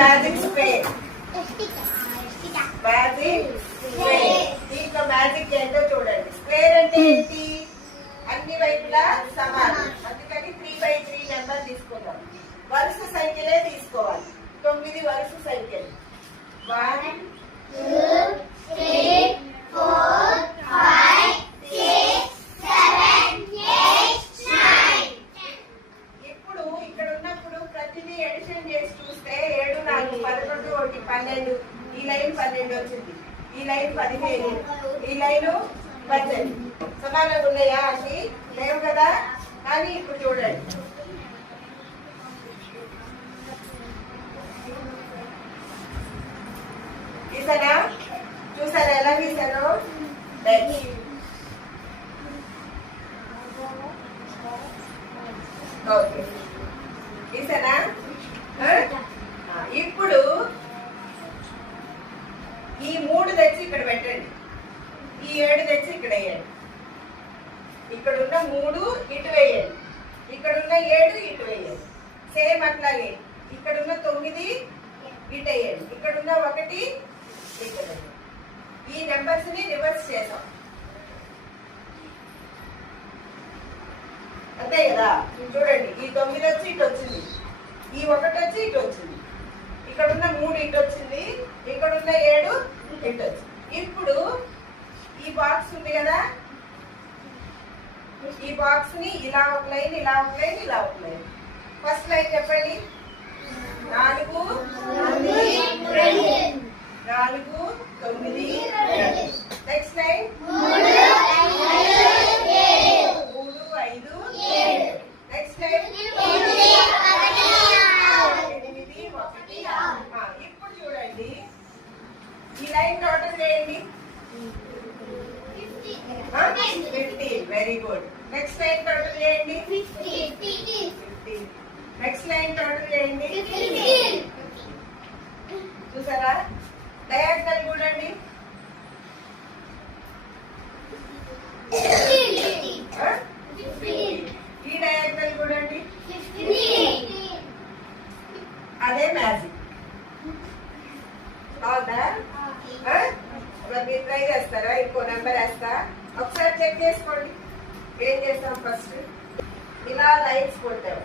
Magic square. Magic square. దీంట్లో magic ఏంటో చూడండి. స్క్వేర్ అంటే ఏంటి? అన్ని వైపులా సమానం. అందుకని 3/3 నెంబర్ తీసుకుందాం. వరుస సంఖ్యలే తీసుకోవాలి. 9 వరుస సంఖ్యలు. 1 2 3 4 5 6 7 8 9. ఇప్పుడు ఇక్కడ ఉన్నప్పుడు ప్రతిదీ ఎడిషన్ చేసి చూస్తే 7 4 11 1 12. ఈ లైన్ 12 వచ్చింది. ఈ లైన్ 15. ఈ లైన్ 18. సమానంగా ఉన్నాయా? అది లేవు కదా. కానీ ఇప్పుడు చూడండి, గీసానా? చూసారా ఎలా గీసాను? ఓకే, గీసానా? ఇప్పుడు ఈ 3 తెచ్చి ఇక్కడ పెట్టండి. ఈ 7 తెచ్చి ఇక్కడ వేయండి. ఇక్కడ ఉన్న 3 ఇటు వేయండి. ఇక్కడ ఉన్న 7 ఇటు వేయండి. సేమ్ అట్లాగే ఇక్కడ ఉన్న 9 ఇటు వేయండి. ఇక్కడ ఉన్న 1 ఇటు వేయండి. ఈ నెంబర్స్ ని రివర్స్ చేసాం. అంతే కదా. చూడండి, ఈ 9 వచ్చి ఇటు వచ్చింది. ఈ 1 వచ్చి ఇటు వచ్చింది. ఇక్కడ ఉన్న 3 ఇటు వచ్చింది. ఇక్కడ ఉన్న 7 ఇటు వచ్చింది. ఇప్పుడు ఈ బాక్స్ ఉంది కదా, ఈ బాక్స్ ని ఇలా ఒక లైన్, ఇలా ఒక లైన్, ఇలా ఒక లైన్. ఫస్ట్ లైన్ చెప్పండి. 4 9 2. Next line 3 5 7. Next line 8 1 6. ఇప్పుడు చూడండి, ఈ లైన్ టోటల్ చేయండి. 15. Very good. Next line total చేయండి. 15. నెక్స్ట్ లైన్ టోటల్ చేయండి. 15. చూసారా? డయాగ్నల్ చూడండి. ఈ డయాగ్నల్ చూడండి. అదే మ్యాజిక్. అవునా? మీరు ట్రై చేస్తారా? ఇంకో నెంబర్ వేస్తా, ఒకసారి చెక్ చేసుకోండి. ఏం చేస్తాం? ఫస్ట్ ఇలా లైన్స్ కొట్టాము.